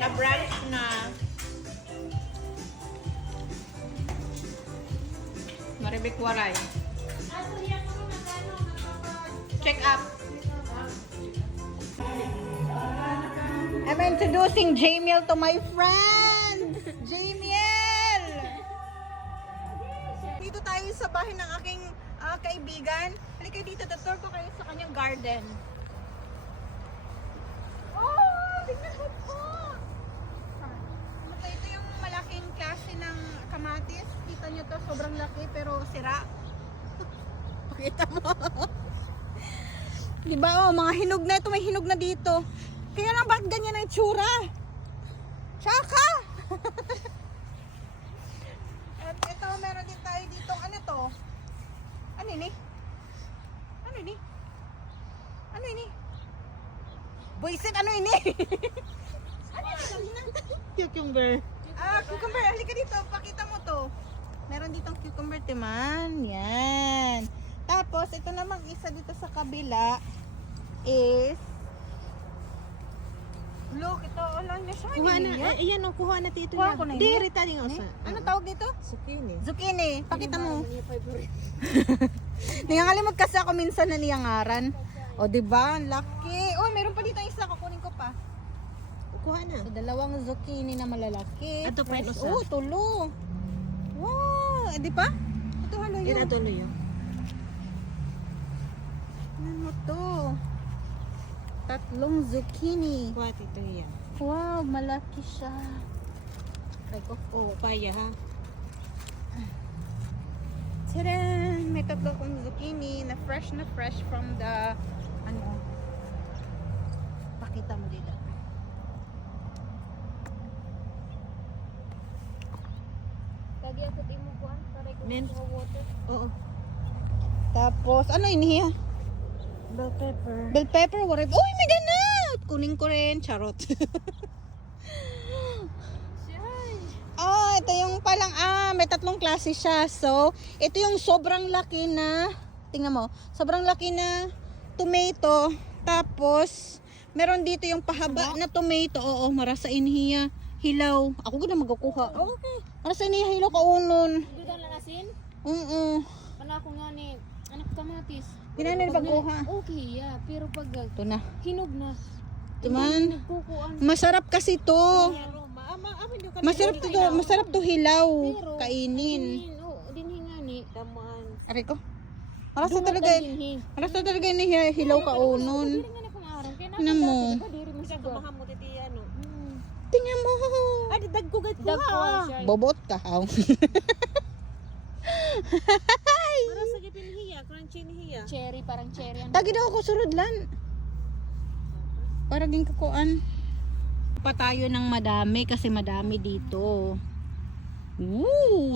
Na-branch na. Maribik Waray. Check up. I'm introducing Jamiel to my friend. Jamiel! Dito tayo sa bahay ng aking kaibigan. Halika dito, tutur ko kayo sa kanyang garden. Oh, tingnan mo po! Ito yung malaking klase ng kamatis. Kita nyo to, sobrang laki pero sira. Pakita mo. Diba, oh, mga hinog na ito. May hinog na dito. Kaya lang, bakit ganyan ang itsura? Tsaka! At ito, meron din tayo dito. Ano to? Ano ini? Ano ini? Ano ini? Boyset, ano ini? Ano ini? Cucumber. Cucumber. Halika dito. Pakita mo to. Meron ditong cucumber, timan. Yan. Tapos, ito namang isa dito sa kabila is look, ito, lang na siya. Kuha na. Ayan o, kuha na tito Kuha yan. ko na Di, yun. rita din osa. Ano tawag dito? Zucchini. Zucchini. Pakita mo. Nangangalimot kasi ako minsan na niyangaran. O, diba? Ang laki. Oh, meron pa dito isa. Kukunin ko pa. Kuha na. So, dalawang zucchini na malalaki. Ito pa Fresh. yung isa. Oh, tulo. Wow. Eh, di ba? Ito halo Yan yun. atuloy yun. Ano mo to? Tatlong zucchini. Kuha tito yan. Wow, malaki siya. Try ko. Oo, kaya ha. Tadaan! May tatlo kong zucchini na fresh from the ano. Pakita mo dito. Lagi ako timo ko para ko Men. sa water. Oo. Tapos, ano ini? Bell pepper. Bell pepper, whatever. Uy, may ganat! Kunin ko rin. Charot. Ito yung palang, may tatlong klase siya. So, ito yung sobrang laki na, tingnan mo, sobrang laki na tomato. Tapos, meron dito yung pahaba na tomato. Oo, marasa inihiya. Hilaw. Ako guna magkukuha. Okay. Marasa inihiya, hilaw kaunon. Hindi daw lang asin. Oo. Ano ako nga ni anak kamatis. Ginanil pagkuha. Okay, yeah. Pero pag Ito na. hinog na. Tuman. Nagkukuan. Masarap kasi to. Masarap to hilaw. Pero, Kainin. dinhingani. Damuhan. Aray ko. Marasa talaga inihiya, hilaw kaunon. Diri nga na kung araw. Kaya Tingnan mo. Diba, diri mo Kasi siya. kumahan mo titi ano. Tingnan mo. Ay, dagkugat ko Dagko ha. siya. Bobot ka, haw. Para sa gipin hiya, crunchy ni hiya. Cherry, parang cherry. Tagi daw ako surod lan. Para ging kakuan. Pa tayo ng madami kasi madami dito.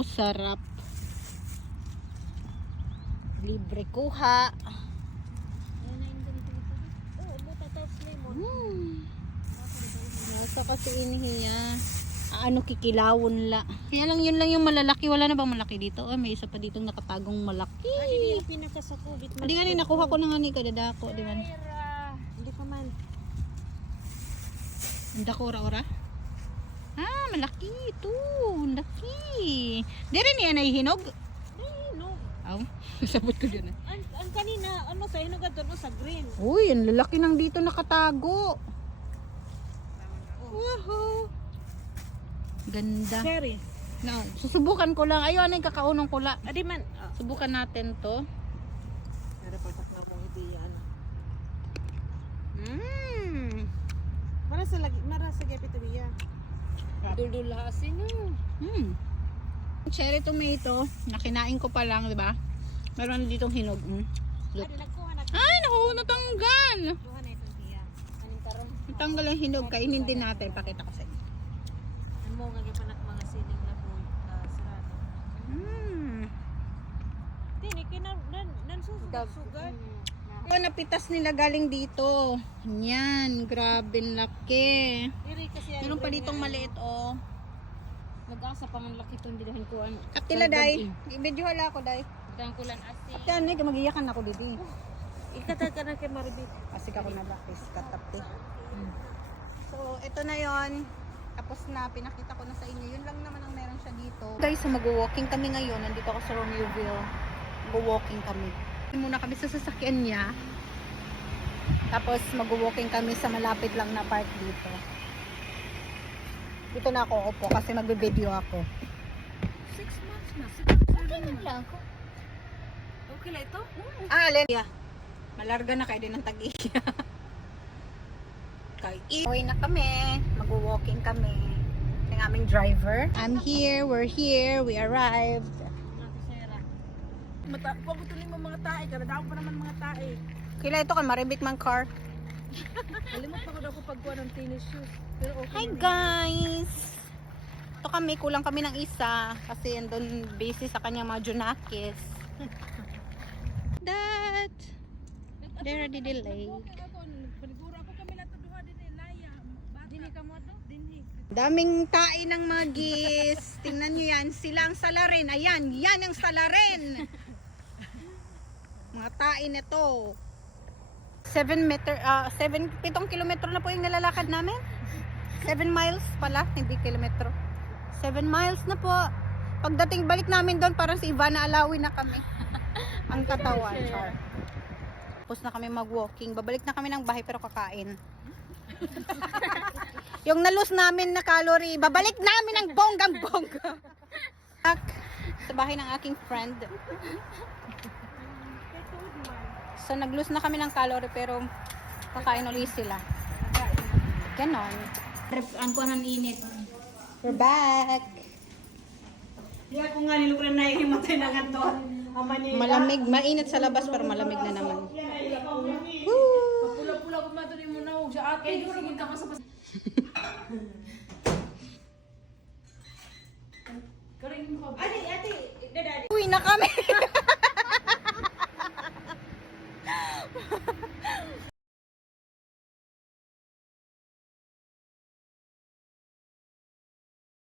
Sarap. Libre kuha. Ayan na yung ganito. Oo, buta tapos lemon. Nasa kasi inihiya. Ano kikilawon la. Kaya lang yun lang yung malalaki. Wala na bang malaki dito? May isa pa ditong nakatagong malaki. Ay, hindi yung pinakasakubit. Hindi nga rin, nakuha ko na nga ni kadadako. Di ba? Hindi pa man. Ang dako ora-ora. Malaki ito. Laki. Di rin yan ay hinog. Ay, no. Aw, sabot ko dyan. Ang kanina, ano sa hinugad doon sa green. Uy, ang lalaki ng dito nakatago. Woohoo. Ganda. Cherry. No, susubukan ko lang. Ayun, ano yung kakaunong kula. Adi man. Subukan natin to. Para patak na mong ideya ano. Mara sa gapit biya. Dul-dul asin yun. Cherry tomato, nakinain ko pa lang, di ba? Meron ditong hinog. Look. Adi nagkuha na. Ay, naku, natanggal. Kuha na itong hiya. Aning karon. Natanggal ang hinog. Kainin din natin. Pakita ko sa inyo. Ano mo nga gipanak mga siling na po sarado. Dini kinan sugat. Oh, napitas nila galing dito. Yan, grabe laki. Diri kasi Meron pa ditong maliit, oh. Nag-asa pa man laki itong didahin ko. Kaptila, day. I-video hala ako, day. Dang kulan asin. Yan, magiyakan ako, didi. Ikatag ka na kay Maribit. Kasi ako na practice katapte. So, ito na yon. Tapos na, pinakita ko na sa inyo. Yun lang naman ang meron siya dito. Guys, so mag-walking kami ngayon. Nandito ako sa Romeoville. Mag-walking kami. Muna kami sa sasakyan niya. Tapos mag-walking kami sa malapit lang na park dito. Dito na ako upo kasi magbe-video ako. 6 months na. Okay lang ako. Okay lang ito? Alin? Yeah. Malarga na kayo din ng tag-iya. Uwi na kami. Mag-walking kami. Yung aming driver. I'm here. We're here. We arrived. Huwag ko tuloy mga tae. Karadaan pa naman mga tae. Kila ito kan maribik man car. Kalimot pa ko daw ko pagkuha ng tennis shoes. Pero okay. Hi guys! Ito kami, kulang kami ng isa. Kasi andun busy sa kanyang mga junakis. That they're already delayed. Paniguro ako kami lang duha din eh. Laya. Dini ka mo to? Dini. Daming tae ng mga gis. Tingnan nyo yan. Sila ang salarin. Ayan, yan ang salarin. Mga tae nito. 7 kilometro na po yung nalalakad namin. 7 miles pala, hindi kilometro. 7 miles na po. Pagdating balik namin doon, parang si Ivana Alawi na kami. Ang katawan. Char. Tapos na kami mag-walking. Babalik na kami ng bahay pero kakain. Yung nalus namin na calorie, babalik namin ng bonggang-bongga. Sa bahay ng aking friend. So nag-lose na kami ng calorie pero kakain ulit sila. Ganon. Ang kuhanan init. We're back. Di ako nga nilukran na himatay na ganito. Malamig, mainit sa labas pero malamig na naman. Woo! Pula-pula ko matuloy mo na huwag siya ate. Sige ka ka sa pas... Karing mo ka. Ate, Uwi na kami.